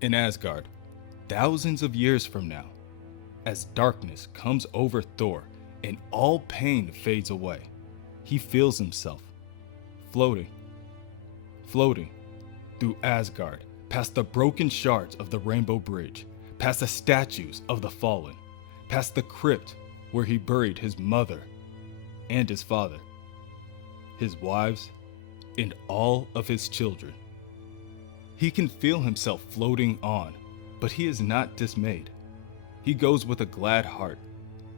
In Asgard, thousands of years from now, as darkness comes over Thor and all pain fades away, he feels himself floating, floating through Asgard, past the broken shards of the Rainbow Bridge, past the statues of the fallen, past the crypt where he buried his mother and his father, his wives, and all of his children. He can feel himself floating on, but he is not dismayed. He goes with a glad heart.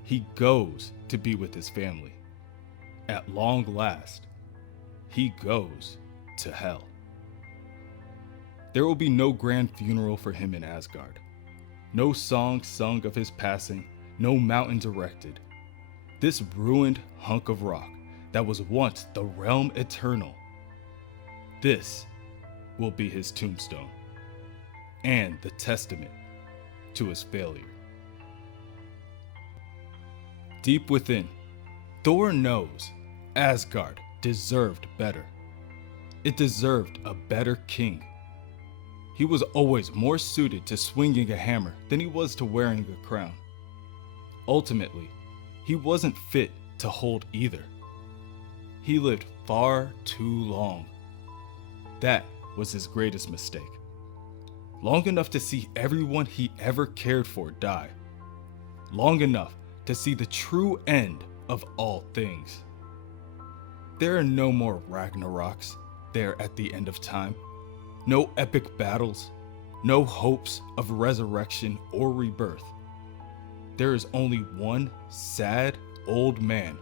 He goes to be with his family. At long last, he goes to hell. There will be no grand funeral for him in Asgard. No song sung of his passing, no mountain erected. This ruined hunk of rock that was once the realm eternal, this will be his tombstone and the testament to his failure. Deep within, Thor knows Asgard deserved better. It deserved a better king. He was always more suited to swinging a hammer than he was to wearing a crown. Ultimately, he wasn't fit to hold either. He lived far too long. That was his greatest mistake. Long enough to see everyone he ever cared for die. Long enough to see the true end of all things. There are no more Ragnaroks there at the end of time. No epic battles. No hopes of resurrection or rebirth. There is only one sad old man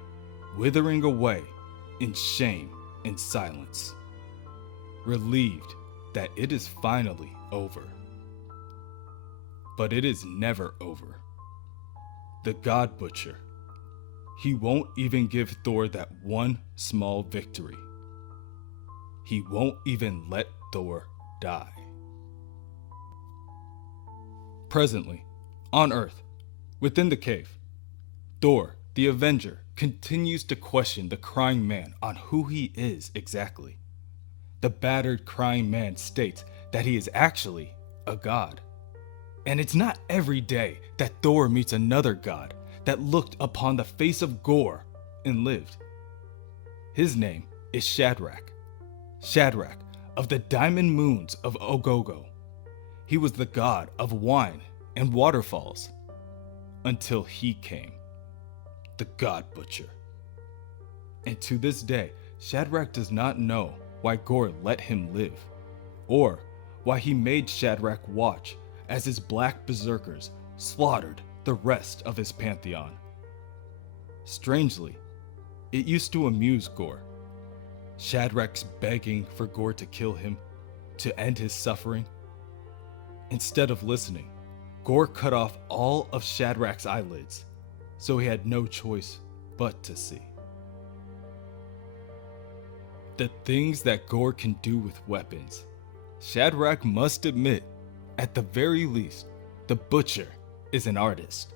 withering away in shame and silence, relieved that it is finally over. But it is never over. The God Butcher, he won't even give Thor that one small victory. He won't even let Thor die. Presently, on Earth, within the cave, Thor, the Avenger, continues to question the crying man on who he is exactly. The battered crying man states that he is actually a god. And it's not every day that Thor meets another god that looked upon the face of Gore and lived. His name is Shadrach. Shadrach of the diamond moons of Ogogo. He was the god of wine and waterfalls until he came, the God Butcher. And to this day, Shadrach does not know why Gore let him live, or why he made Shadrach watch as his black berserkers slaughtered the rest of his pantheon. Strangely, it used to amuse Gore. Shadrach's begging for Gore to kill him, to end his suffering. Instead of listening, Gore cut off all of Shadrach's eyelids, so he had no choice but to see. The things that Gore can do with weapons, Shadrach must admit, at the very least, the Butcher is an artist.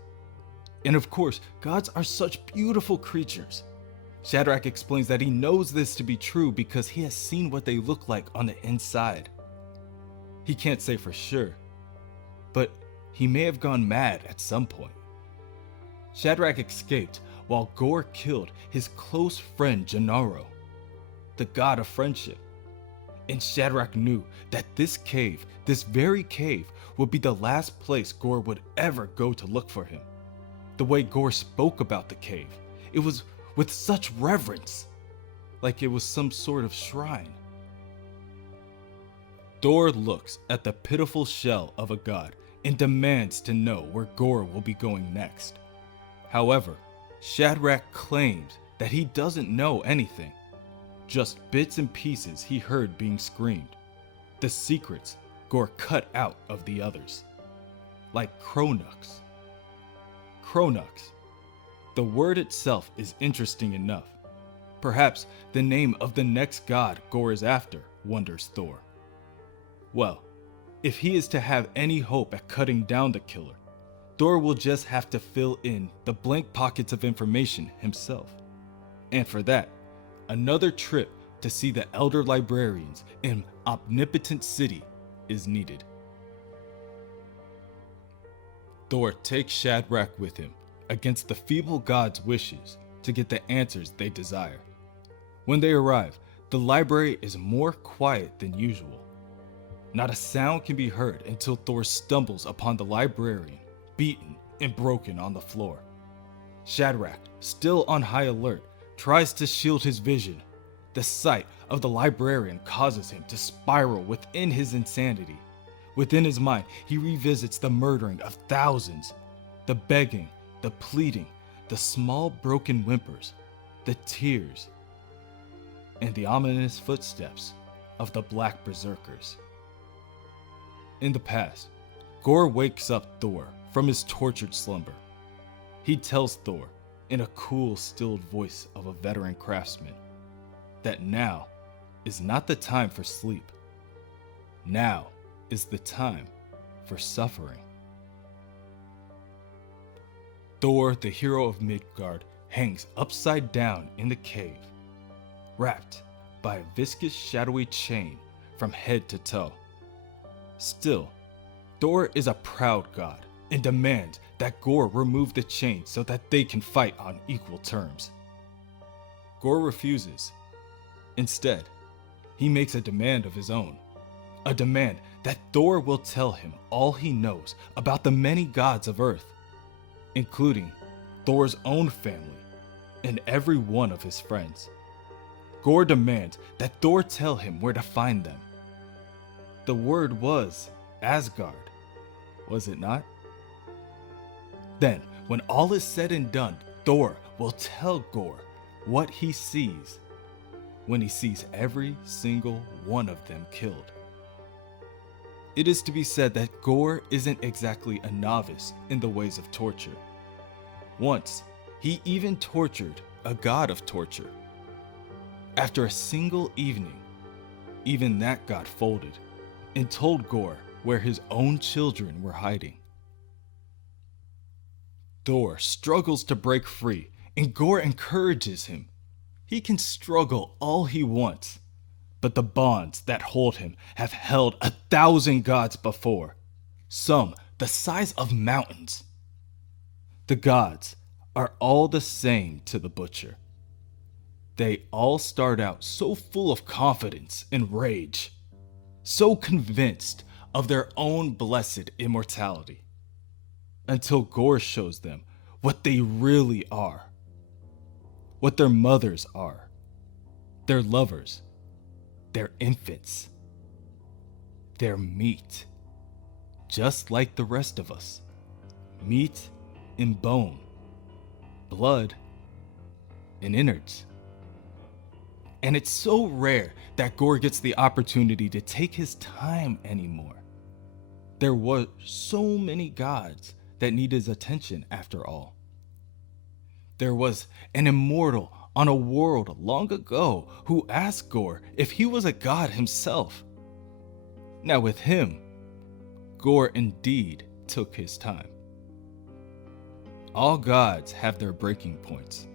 And of course, gods are such beautiful creatures. Shadrach explains that he knows this to be true because he has seen what they look like on the inside. He can't say for sure, but he may have gone mad at some point. Shadrach escaped while Gore killed his close friend Gennaro, the god of friendship. And Shadrach knew that this cave, this very cave, would be the last place Gore would ever go to look for him. The way Gore spoke about the cave, it was with such reverence, like it was some sort of shrine. Thor looks at the pitiful shell of a god and demands to know where Gore will be going next. However, Shadrach claims that he doesn't know anything, just bits and pieces he heard being screamed, the secrets Gore cut out of the others, like Kronux. Kronux. The word itself is interesting enough. Perhaps the name of the next god Gore is after, wonders Thor. Well, if he is to have any hope at cutting down the killer, Thor will just have to fill in the blank pockets of information himself. And for that, another trip to see the elder librarians in Omnipotent City is needed. Thor takes Shadrach with him against the feeble god's wishes to get the answers they desire. When they arrive, the library is more quiet than usual. Not a sound can be heard until Thor stumbles upon the librarian, beaten and broken on the floor. Shadrach, still on high alert, tries to shield his vision. The sight of the librarian causes him to spiral within his insanity. Within his mind, he revisits the murdering of thousands, the begging, the pleading, the small broken whimpers, the tears, and the ominous footsteps of the Black Berserkers. In the past, Gorr wakes up Thor from his tortured slumber. He tells Thor, in a cool, stilled voice of a veteran craftsman, that now is not the time for sleep. Now is the time for suffering. Thor, the hero of Midgard, hangs upside down in the cave, wrapped by a viscous, shadowy chain from head to toe. Still, Thor is a proud god and demands that Gorr remove the chain so that they can fight on equal terms. Gorr refuses. Instead, he makes a demand of his own. A demand that Thor will tell him all he knows about the many gods of Earth, including Thor's own family and every one of his friends. Gorr demands that Thor tell him where to find them. The word was Asgard, was it not? Then, when all is said and done, Thor will tell Gorr what he sees when he sees every single one of them killed. It is to be said that Gorr isn't exactly a novice in the ways of torture. Once, he even tortured a god of torture. After a single evening, even that god folded and told Gorr where his own children were hiding. Thor struggles to break free, and Gorr encourages him. He can struggle all he wants, but the bonds that hold him have held 1,000 gods before, some the size of mountains. The gods are all the same to the butcher. They all start out so full of confidence and rage, so convinced of their own blessed immortality, until Gorr shows them what they really are, what their mothers are, their lovers, their infants, their meat, just like the rest of us, meat and bone, blood and innards. And it's so rare that Gorr gets the opportunity to take his time anymore. There were so many gods that need his attention after all. There was an immortal on a world long ago who asked Gorr if he was a god himself. Now with him, Gorr indeed took his time. All gods have their breaking points.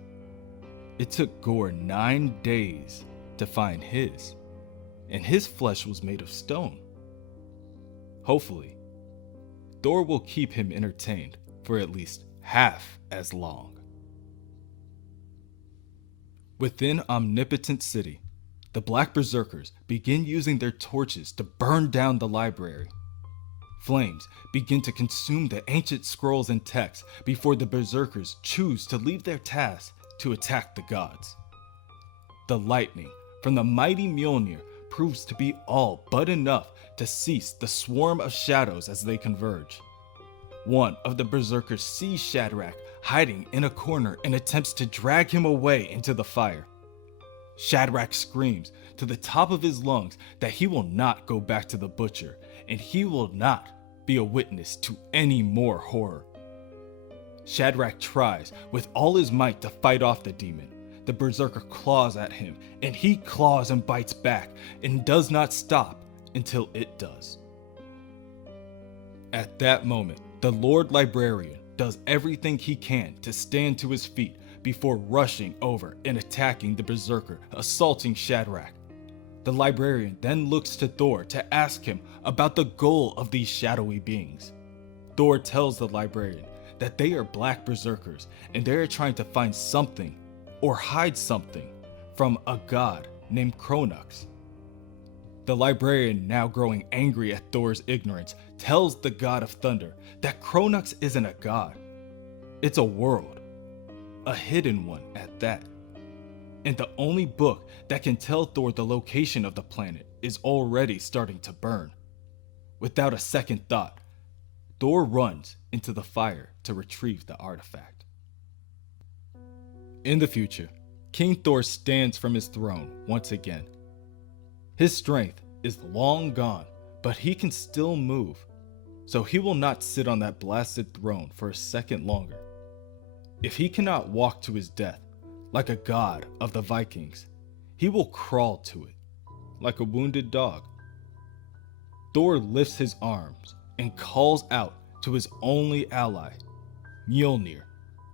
It took Gorr 9 days to find his, and his flesh was made of stone. Hopefully, Thor will keep him entertained for at least half as long. Within Omnipotent City, the Black Berserkers begin using their torches to burn down the library. Flames begin to consume the ancient scrolls and texts before the Berserkers choose to leave their task to attack the gods. The lightning from the mighty Mjolnir proves to be all but enough to cease the swarm of shadows as they converge. One of the Berserkers sees Shadrach hiding in a corner and attempts to drag him away into the fire. Shadrach screams to the top of his lungs that he will not go back to the butcher, and he will not be a witness to any more horror. Shadrach tries with all his might to fight off the demon. The Berserker claws at him, and he claws and bites back, and does not stop until it does. At that moment, the Lord Librarian does everything he can to stand to his feet before rushing over and attacking the Berserker, assaulting Shadrach. The Librarian then looks to Thor to ask him about the goal of these shadowy beings. Thor tells the librarian that they are black berserkers and they are trying to find something or hide something from a god named Kronux. The librarian, now growing angry at Thor's ignorance, tells the god of thunder that Kronux isn't a god. It's a world, a hidden one at that. And the only book that can tell Thor the location of the planet is already starting to burn. Without a second thought, Thor runs into the fire to retrieve the artifact. In the future, King Thor stands from his throne once again. His strength is long gone, but he can still move, so he will not sit on that blasted throne for a second longer. If he cannot walk to his death, like a god of the Vikings, he will crawl to it, like a wounded dog. Thor lifts his arms and calls out to his only ally, Mjolnir,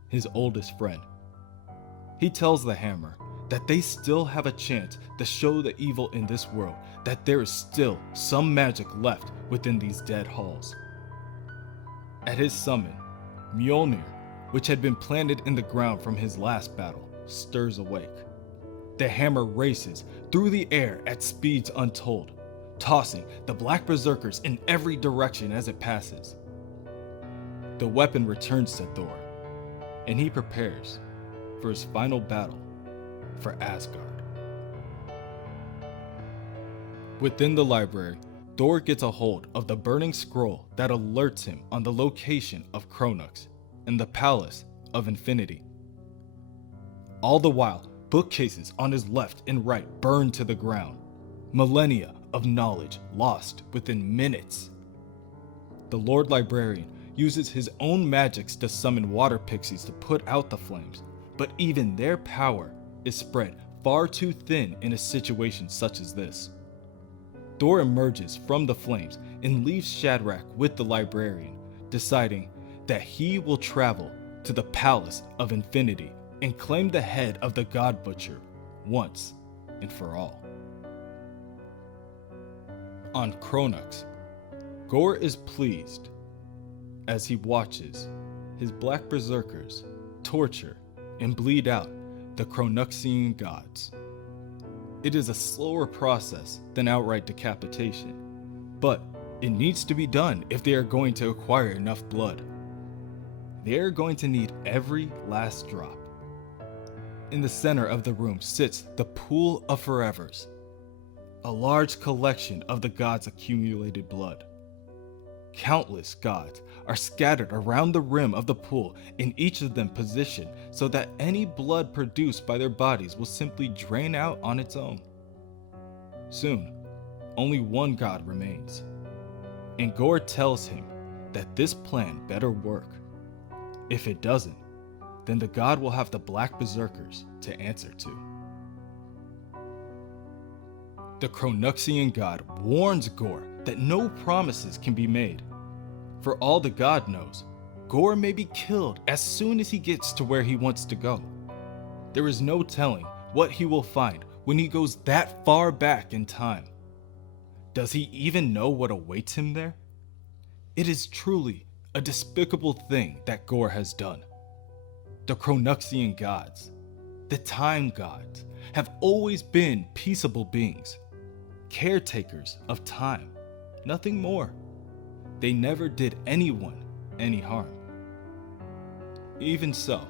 his oldest friend. He tells the hammer that they still have a chance to show the evil in this world that there is still some magic left within these dead halls. At his summon, Mjolnir, which had been planted in the ground from his last battle, stirs awake. The hammer races through the air at speeds untold, tossing the black berserkers in every direction as it passes. The weapon returns to Thor, and he prepares for his final battle for Asgard. Within the library, Thor gets a hold of the burning scroll that alerts him on the location of Kronux and the Palace of Infinity. All the while, bookcases on his left and right burn to the ground, millennia of knowledge lost within minutes. The Lord Librarian uses his own magics to summon water pixies to put out the flames, but even their power is spread far too thin in a situation such as this. Thor emerges from the flames and leaves Shadrach with the librarian, deciding that he will travel to the Palace of Infinity and claim the head of the God Butcher once and for all. On Kronux, Gorr is pleased as he watches his black berserkers torture and bleed out the Kronuxian gods. It is a slower process than outright decapitation, but it needs to be done if they are going to acquire enough blood. They are going to need every last drop. In the center of the room sits the Pool of Forevers, a large collection of the gods' accumulated blood. Countless gods are scattered around the rim of the pool, and each of them positioned so that any blood produced by their bodies will simply drain out on its own. Soon, only one god remains, and Gorr tells him that this plan better work. If it doesn't, then the god will have the black berserkers to answer to. The Kronuxian god warns Gorr that no promises can be made. For all the god knows, Gorr may be killed as soon as he gets to where he wants to go. There is no telling what he will find when he goes that far back in time. Does he even know what awaits him there? It is truly a despicable thing that Gorr has done. The Kronuxian gods, the time gods, have always been peaceable beings, caretakers of time, nothing more. They never did anyone any harm. Even so,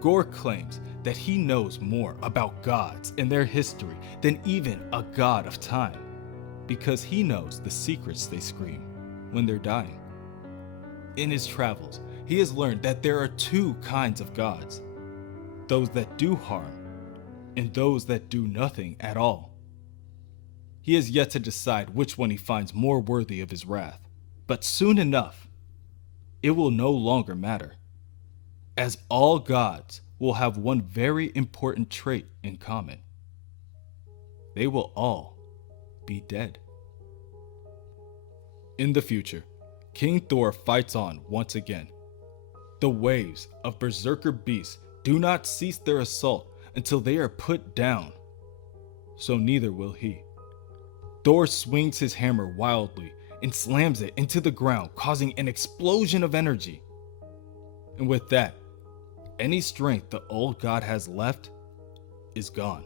Gorr claims that he knows more about gods and their history than even a god of time, because he knows the secrets they scream when they're dying. In his travels, he has learned that there are two kinds of gods, those that do harm and those that do nothing at all. He has yet to decide which one he finds more worthy of his wrath, but soon enough, it will no longer matter, as all gods will have one very important trait in common. They will all be dead. In the future, King Thor fights on once again. The waves of berserker beasts do not cease their assault until they are put down. So neither will he. Thor swings his hammer wildly and slams it into the ground, causing an explosion of energy. And with that, any strength the old god has left is gone.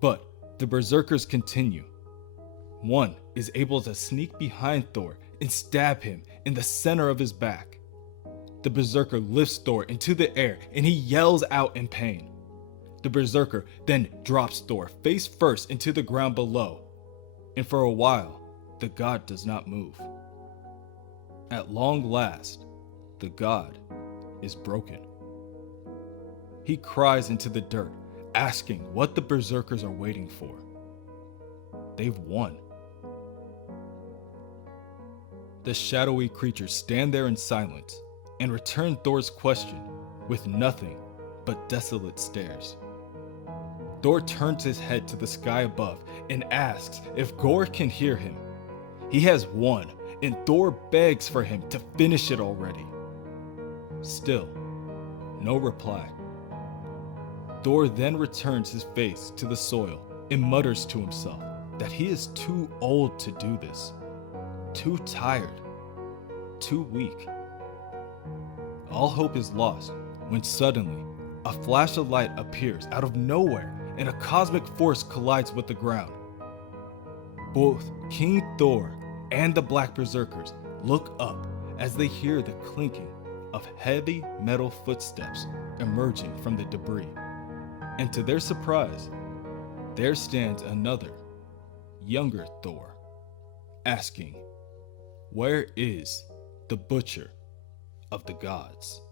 But the berserkers continue. One is able to sneak behind Thor and stab him in the center of his back. The berserker lifts Thor into the air and he yells out in pain. The berserker then drops Thor face first into the ground below, and for a while, the god does not move. At long last, the god is broken. He cries into the dirt, asking what the berserkers are waiting for. They've won. The shadowy creatures stand there in silence and return Thor's question with nothing but desolate stares. Thor turns his head to the sky above and asks if Gorr can hear him. He has won, and Thor begs for him to finish it already. Still, no reply. Thor then returns his face to the soil and mutters to himself that he is too old to do this, too tired, too weak. All hope is lost when suddenly a flash of light appears out of nowhere and a cosmic force collides with the ground. Both King Thor and the Black Berserkers look up as they hear the clinking of heavy metal footsteps emerging from the debris. And to their surprise, there stands another, younger Thor, asking, "Where is the butcher of the gods?"